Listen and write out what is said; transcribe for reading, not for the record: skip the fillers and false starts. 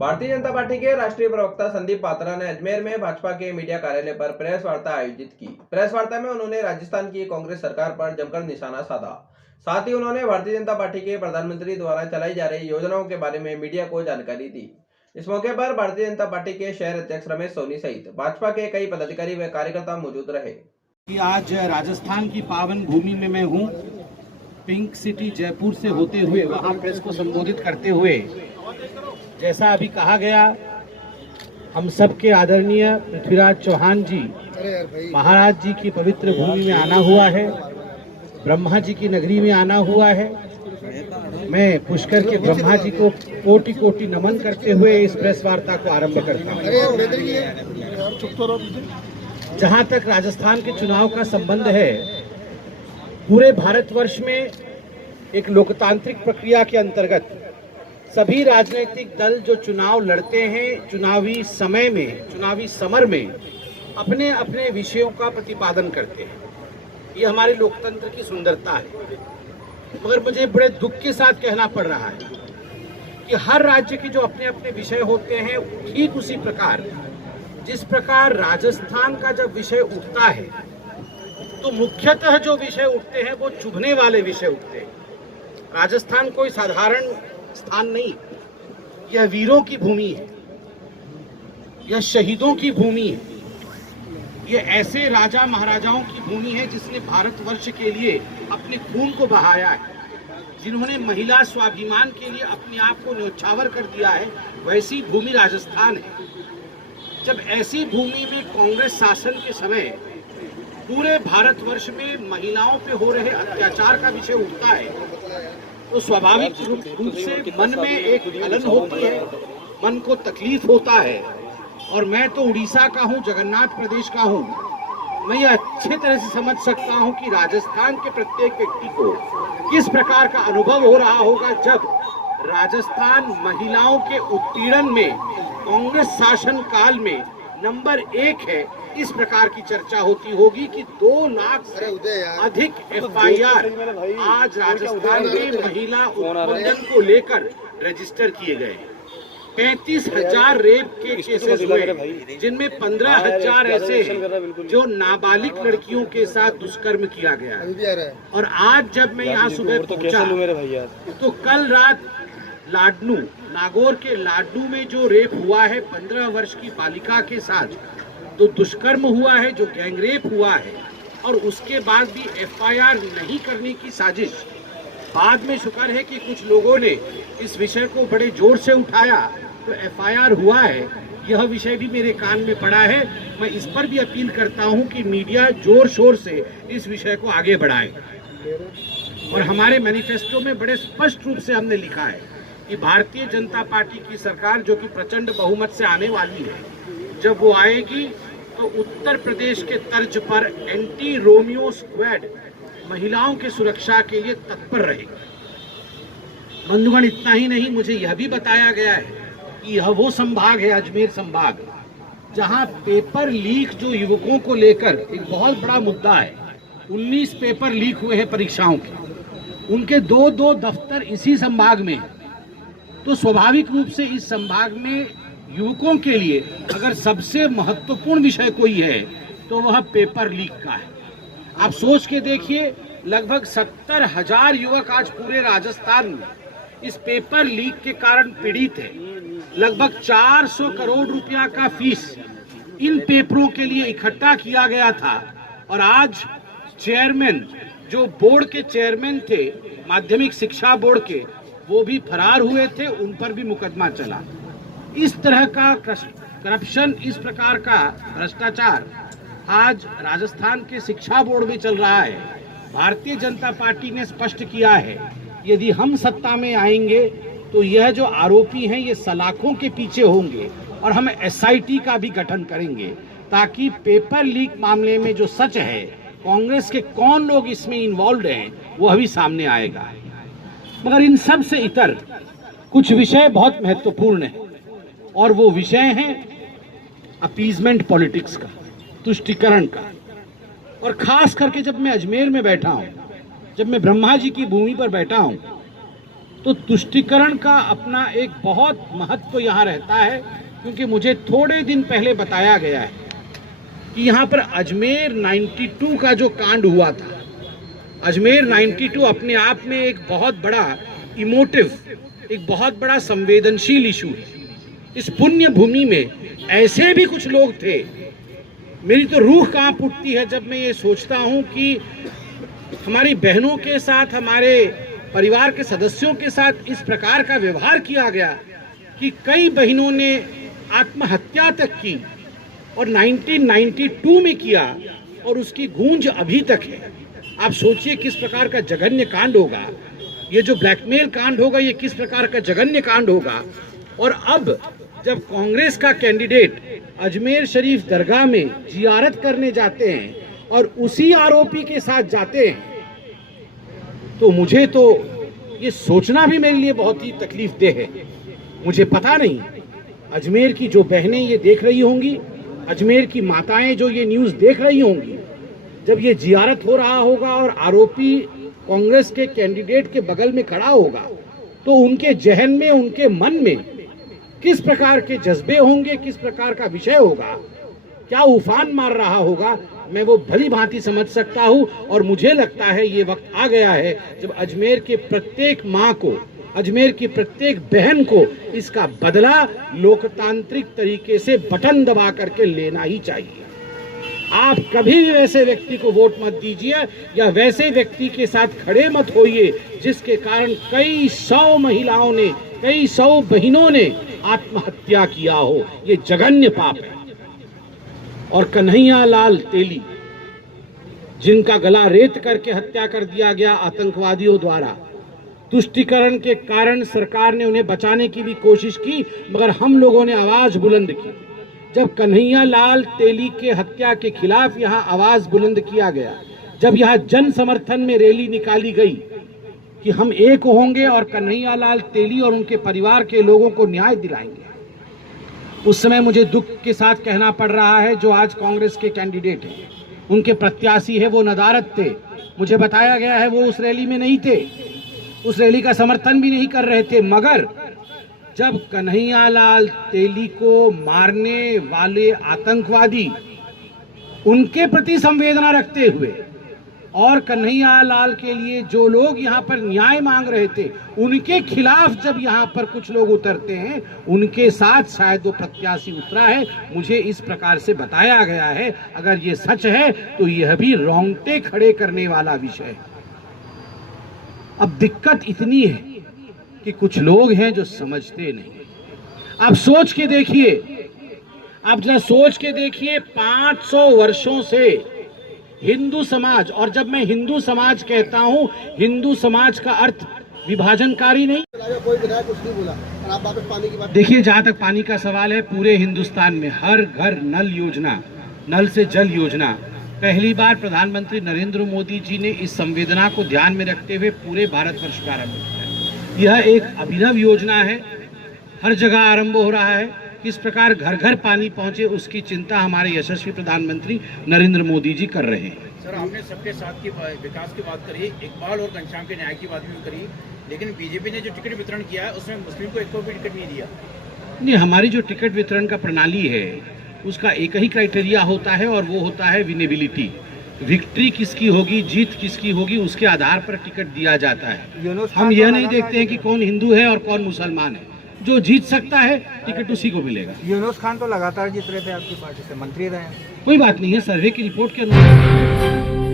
Bharatiya Janata party के राष्ट्रीय प्रवक्ता संदीप पात्रा ने अजमेर में भाजपा के मीडिया कार्यालय पर प्रेस वार्ता आयोजित की। प्रेस वार्ता में उन्होंने राजस्थान की कांग्रेस सरकार पर जमकर निशाना साधा। साथ ही उन्होंने भारतीय जनता पार्टी के प्रधानमंत्री द्वारा चलाई जा रही योजनाओं के बारे में मीडिया को जानकारी दी। इस मौके पर भारतीय जनता पार्टी के शहर अध्यक्ष रमेश सोनी सहित भाजपा के कई पदाधिकारी व कार्यकर्ता मौजूद रहे। आज राजस्थान की पावन भूमि में मैं हूँ। पिंक सिटी जयपुर से होते हुए वहाँ प्रेस को संबोधित करते हुए जैसा अभी कहा गया, हम सबके आदरणीय पृथ्वीराज चौहान जी महाराज जी की पवित्र भूमि में आना हुआ है, ब्रह्मा जी की नगरी में आना हुआ है। मैं पुष्कर के ब्रह्मा जी को कोटि कोटि नमन करते हुए इस प्रेस वार्ता को आरंभ करता हूँ। जहाँ तक राजस्थान के चुनाव का संबंध है, पूरे भारतवर्ष में एक लोकतांत्रिक प्रक्रिया के अंतर्गत सभी राजनीतिक दल जो चुनाव लड़ते हैं, चुनावी समय में, चुनावी समर में अपने अपने विषयों का प्रतिपादन करते हैं। ये हमारे लोकतंत्र की सुंदरता है। मगर मुझे बड़े दुख के साथ कहना पड़ रहा है कि हर राज्य के जो अपने अपने विषय होते हैं, ठीक उसी प्रकार जिस प्रकार राजस्थान का जब विषय उठता है तो मुख्यतः जो विषय उठते हैं वो चुभने वाले विषय उठते हैं। राजस्थान कोई साधारण स्थान नहीं, यह वीरों की भूमि है, यह शहीदों की भूमि है, यह ऐसे राजा महाराजाओं की भूमि है जिसने भारतवर्ष के लिए अपने खून को बहाया है, जिन्होंने महिला स्वाभिमान के लिए अपने आप को न्यौछावर कर दिया है। वैसी भूमि राजस्थान है। जब ऐसी भूमि में कांग्रेस शासन के समय पूरे भारतवर्ष में महिलाओं पे हो रहे अत्याचार का विषय उठता है तो स्वाभाविक रूप से मन में एक जलन होती है, मन को तकलीफ होता है। और मैं तो उड़ीसा का हूँ, जगन्नाथ प्रदेश का हूँ। मैं ये अच्छे तरह से समझ सकता हूँ कि राजस्थान के प्रत्येक व्यक्ति को किस प्रकार का अनुभव हो रहा होगा जब राजस्थान महिलाओं के उत्पीड़न में कांग्रेस शासन काल में नंबर 1 है। इस प्रकार की चर्चा होती होगी कि 2 लाख से अधिक FIR आज राजस्थान में महिला उत्पीड़न को लेकर रजिस्टर किए गए। 35,000 रेप के केसेस हुए, जिनमें 15,000 ऐसे हैं जो नाबालिग लड़कियों के साथ दुष्कर्म किया गया। और आज जब मैं यहाँ सुबह पहुँचा तो कल रात लाडनू, नागौर के लाडनू में जो रेप हुआ है 15 वर्ष की बालिका के साथ, तो दुष्कर्म हुआ है, जो गैंगरेप हुआ है, और उसके बाद भी FIR नहीं करने की साजिश। बाद में शुक्र है कि कुछ लोगों ने इस विषय को बड़े जोर से उठाया तो FIR हुआ है। यह विषय भी मेरे कान में पड़ा है। मैं इस पर भी अपील करता हूं कि मीडिया जोर शोर से इस विषय को आगे बढ़ाए। और हमारे मैनिफेस्टो में बड़े स्पष्ट रूप से हमने लिखा है कि भारतीय जनता पार्टी की सरकार, जो कि प्रचंड बहुमत से आने वाली है, जब वो आएगी तो उत्तर प्रदेश के तर्ज पर एंटी रोमियो स्क्वाड महिलाओं की सुरक्षा के लिए तत्पर रहेगी। बंधुगण, इतना ही नहीं, मुझे यह भी बताया गया है कि यह वो संभाग है, अजमेर संभाग, जहां पेपर लीक जो युवकों को लेकर एक बहुत बड़ा मुद्दा है। 19 पेपर लीक हुए हैं परीक्षाओं के, उनके 2 दफ्तर इसी संभाग में। तो स्वाभाविक रूप से इस संभाग में युवकों के लिए अगर सबसे महत्वपूर्ण विषय कोई है तो वह पेपर लीक का है। आप सोच के देखिए, लगभग 70,000 युवक आज पूरे राजस्थान में इस पेपर लीक के कारण पीड़ित है। लगभग 400 करोड़ रुपया का फीस इन पेपरों के लिए इकट्ठा किया गया था। और आज चेयरमैन, जो बोर्ड के चेयरमैन थे माध्यमिक शिक्षा बोर्ड के, वो भी फरार हुए थे, उन पर भी मुकदमा चला। इस तरह का करप्शन, इस प्रकार का भ्रष्टाचार आज राजस्थान के शिक्षा बोर्ड में चल रहा है। भारतीय जनता पार्टी ने स्पष्ट किया है, यदि हम सत्ता में आएंगे तो यह जो आरोपी हैं ये सलाखों के पीछे होंगे और हम SIT का भी गठन करेंगे, ताकि पेपर लीक मामले में जो सच है, कांग्रेस के कौन लोग इसमें इन्वॉल्व हैं, वो अभी सामने आएगा। मगर इन सब से इतर कुछ विषय बहुत महत्वपूर्ण है, और वो विषय है अपीजमेंट पॉलिटिक्स का, तुष्टिकरण का। और खास करके जब मैं अजमेर में बैठा हूँ, जब मैं ब्रह्मा जी की भूमि पर बैठा हूँ, तो तुष्टीकरण का अपना एक बहुत महत्व यहाँ रहता है, क्योंकि मुझे थोड़े दिन पहले बताया गया है कि यहाँ पर अजमेर 92 का जो कांड हुआ था, अजमेर 92 अपने आप में एक बहुत बड़ा इमोटिव, एक बहुत बड़ा संवेदनशील इशू है। इस पुण्य भूमि में ऐसे भी कुछ लोग थे, मेरी तो रूह कांप उठती है जब मैं ये सोचता हूँ कि हमारी बहनों के साथ, हमारे परिवार के सदस्यों के साथ इस प्रकार का व्यवहार किया गया कि कई बहनों ने आत्महत्या तक की, और 1992 में किया, और उसकी गूंज अभी तक है। आप सोचिए किस प्रकार का जघन्य कांड होगा, ये जो ब्लैकमेल कांड होगा, ये किस प्रकार का जघन्य कांड होगा। और अब जब कांग्रेस का कैंडिडेट अजमेर शरीफ दरगाह में जियारत करने जाते हैं और उसी आरोपी के साथ जाते हैं, तो मुझे तो ये सोचना भी मेरे लिए बहुत ही तकलीफ देह है। मुझे पता नहीं अजमेर की जो बहनें ये देख रही होंगी, अजमेर की माताएं जो ये न्यूज़ देख रही होंगी, जब ये जियारत हो रहा होगा और आरोपी कांग्रेस के कैंडिडेट के बगल में खड़ा होगा, तो उनके जहन में, उनके मन में किस प्रकार के जज्बे होंगे, किस प्रकार का विषय होगा, क्या उफान मार रहा होगा, मैं वो भली भांति समझ सकता हूँ। और मुझे लगता है ये वक्त आ गया है जब अजमेर के प्रत्येक माँ को, अजमेर की प्रत्येक बहन को इसका बदला लोकतांत्रिक तरीके से बटन दबा करके लेना ही चाहिए। आप कभी भी वैसे व्यक्ति को वोट मत दीजिए, या वैसे व्यक्ति के साथ खड़े मत होइए जिसके कारण कई सौ महिलाओं ने, कई सौ बहनों ने आत्महत्या किया हो। ये जघन्य पाप है। और कन्हैया लाल तेली, जिनका गला रेत करके हत्या कर दिया गया आतंकवादियों द्वारा, तुष्टीकरण के कारण सरकार ने उन्हें बचाने की भी कोशिश की, मगर हम लोगों ने आवाज बुलंद की। जब कन्हैया लाल तेली के हत्या के खिलाफ यहाँ आवाज बुलंद किया गया, जब यहाँ जन समर्थन में रैली निकाली गई कि हम एक होंगे और कन्हैया लाल तेली और उनके परिवार के लोगों को न्याय दिलाएंगे, उस समय मुझे दुख के साथ कहना पड़ रहा है जो आज कांग्रेस के कैंडिडेट हैं, उनके प्रत्याशी है, वो नदारत थे। मुझे बताया गया है वो उस रैली में नहीं थे, उस रैली का समर्थन भी नहीं कर रहे थे। मगर जब कन्हैया लाल तेली को मारने वाले आतंकवादी उनके प्रति संवेदना रखते हुए, और कन्हैया लाल के लिए जो लोग यहाँ पर न्याय मांग रहे थे, उनके खिलाफ जब यहाँ पर कुछ लोग उतरते हैं, उनके साथ शायद वो प्रत्याशी उतरा है। मुझे इस प्रकार से बताया गया है। अगर ये सच है तो यह भी रोंगटे खड़े करने वाला विषय है। अब दिक्कत इतनी है कि कुछ लोग हैं जो समझते नहीं। आप सोच के देखिए, आप जरा सोच के देखिए, 500 वर्षों से हिंदू समाज, और जब मैं हिंदू समाज कहता हूं, हिंदू समाज का अर्थ विभाजनकारी नहीं। कोई विधायक कुछ नहीं बोला, और आप वापस पानी की बात। देखिए, जहां तक पानी का सवाल है, पूरे हिंदुस्तान में हर घर नल योजना, नल से जल योजना, पहली बार प्रधानमंत्री नरेंद्र मोदी जी ने इस संवेदना को ध्यान में रखते हुए पूरे भारतवर्ष का आरंभ किया है। यह एक अभिनव योजना है, हर जगह आरंभ हो रहा है। किस प्रकार घर घर पानी पहुंचे, उसकी चिंता हमारे यशस्वी प्रधानमंत्री नरेंद्र मोदी जी कर रहे हैं। सर, आपने सबके साथ की विकास की बात करी, इकबाल और घनश्याम के न्याय की बात भी करी, लेकिन बीजेपी ने जो टिकट वितरण किया है उसमें मुस्लिम को एक को भी टिकट नहीं दिया। नहीं, हमारी जो टिकट वितरण का प्रणाली है उसका एक ही क्राइटेरिया होता है, और वो होता है विनेबिलिटी। विक्ट्री किसकी होगी, जीत किसकी होगी, उसके आधार पर टिकट दिया जाता है। हम यह नहीं देखते हैं कि कौन हिंदू है और कौन मुसलमान है। जो जीत सकता है टिकट उसी को मिलेगा। यूनुस खान तो लगातार जीत रहे थे आपकी पार्टी से, मंत्री रहे। कोई बात नहीं है, सर्वे की रिपोर्ट के अनुसार